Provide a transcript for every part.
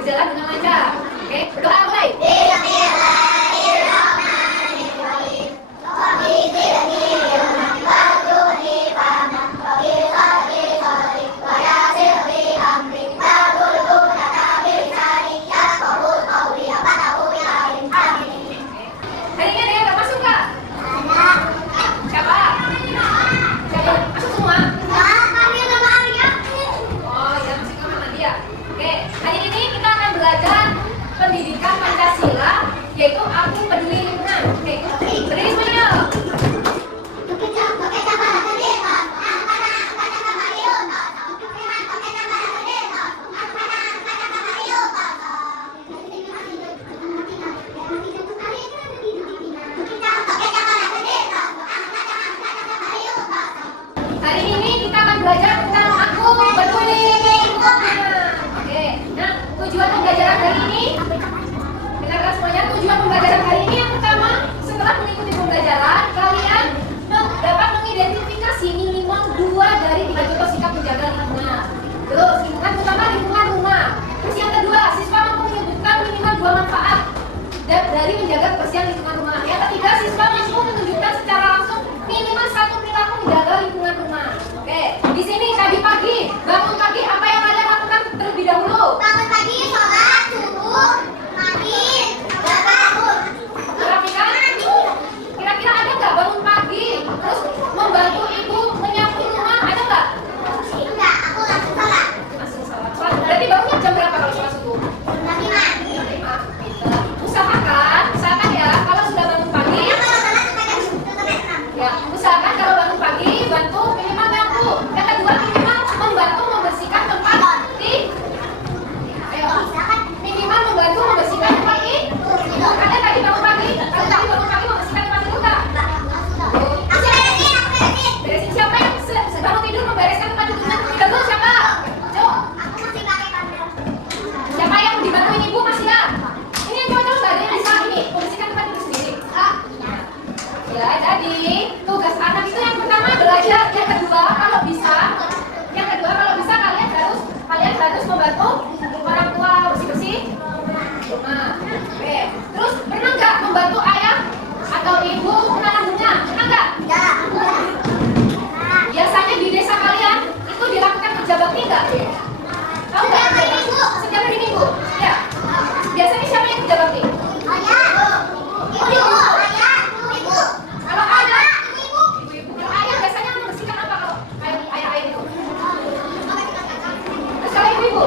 berjalan dengan lancar. Oke, berdoa mulai. Hari ini ada yang nggak masuk nggak? Siapa? Siapa? Masuk semua? Oh, ya masih kamar mandi ya. Oke, hari ini kita akan belajar pendidikan Pancasila, yaitu aku peduli lingkungan. Oke, berdiri semuanya. Hari ini kita akan belajar tentang aku peduli lingkungan. Oke, nah tujuan pembelajaran hari ini, dengarkan semuanya. Tujuan pembelajaran hari ini yang pertama, setelah mengikuti pembelajaran, kalian dapat mengidentifikasi minimal 2 dari 3 contoh sikap menjaga lingkungan. Terus lingkungan terutama lingkungan rumah. Terus yang kedua, siswa mampu menyebutkan minimal 2 manfaat dari menjaga kebersihan lingkungan rumah. Yang ketiga, siswa mampu menunjukkan secara langsung minimal 1 perilaku menjaga lingkungan rumah. Oke, di sini tadi pagi, bangun pagi, apa yang kalian lakukan terlebih dahulu? Bangun pagi, sholat, subuh, mandi, bangun. Perhatikan, kira-kira ada nggak bangun pagi, terus membantu ibu menyapu rumah, ada nggak? Enggak, aku langsung sholat. Langsung sholat. Sholat berarti bangunnya jam berapa kalau sholat subuh? Jam 5. Usahakan ya, kalau sudah bangun pagi, ya, usahakan kalau bangun pagi bantu minimal nyapu. Yang kedua minimal membantu membersihkan tempat di. Ayo, minimal membantu membersihkan tempat di. Ada tadi bangun pagi, kalau tadi bangun pagi membersihkan tempat tidur nggak? Beresin. Siapa yang bangun tidur membereskan tempat tidurnya terlebih dahulu? Siapa? Coba. Siapa yang dibantuin ibu masih ya? Ini yang cowok-cowok nggak ada yang bisa ini membersihkan tempat tidur sendiri. Ya, jadi tugas anak itu yang pertama belajar, yang kedua kalau bisa kalian harus membantu orang tua bersih-bersih rumah. Oke. Terus pernah nggak membantu ayah atau ibu menanam bunga? Pernah nggak? Biasanya di desa kalian itu dilakukan kerja bakti nggak? Tahu nggak? Setiap hari Minggu. Ya. Biasanya siapa yang kerja bakti? Kalau ayah, ibu-ibu. Kalau ayah biasanya membersihkan apa kalau ayah itu? Terus kalau ibu-ibu?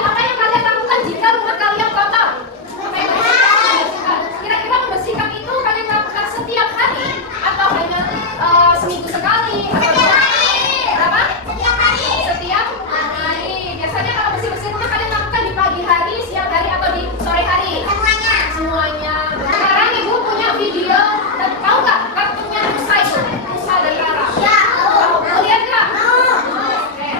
apa yang kalian lakukan jika rumah kalian kotor? Apa yang membersihkan? Kira-kira membersihkan itu kalian lakukan setiap hari atau hanya seminggu sekali? Atau Setiap hari. berapa? Setiap hari. Setiap hari. Biasanya kalau bersih-bersih rumah kalian lakukan di pagi hari, siang hari, atau di sore hari? Semuanya. Semuanya. Sekarang ibu punya video dan tahu nggak kartunya Nusa itu? Nusa dan Rara. Ya. Mau lihat nggak? Mau. Oke.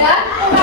dan